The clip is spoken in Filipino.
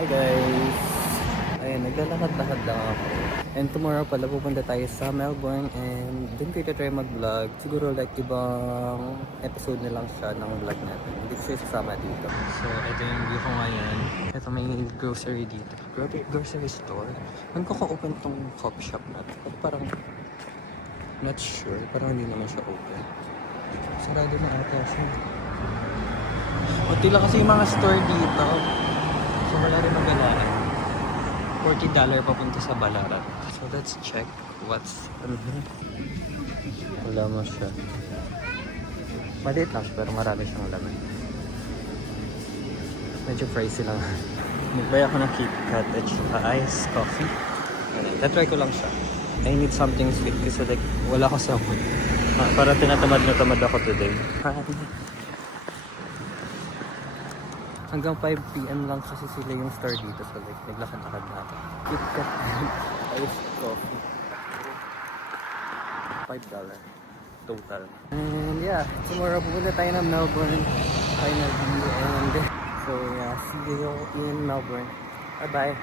Hi guys! Ayun, naglalakad-lakad lang ako. And tomorrow pala pupunta tayo sa Melbourne and dun ko try mag-vlog. Siguro like ibang episode na lang siya ng vlog natin. Hindi ko siya sasama dito. So ito yung view ko ngayon. Ito may grocery dito. Grocery store. Ang kaka-open tong coffee shop natin. But parang not sure. Parang hindi naman siya open. Sarado na ata siya. Kunti lang kasi yung mga store dito. So wala rin magalaan. $40 papunta sa Ballarat. So let's check what's on here. Wala mo siya. Maliit lang siya pero marami siyang laman. Medyo pricey lang. Nagbaya ako ng KitKat at saka iced coffee. Na-try ko lang siya. I need something sweet kasi like wala ko sa mood. Para tinatamad na tamad ako today. Hanggang 5 PM lang kasi sila yung store dito. So like, naglakad-lakad na ako. KitKat iced coffee. $5 total. And yeah, tomorrow pupunta tayo ng Melbourne. Finally. And so yeah, see you in Melbourne. Bye-bye.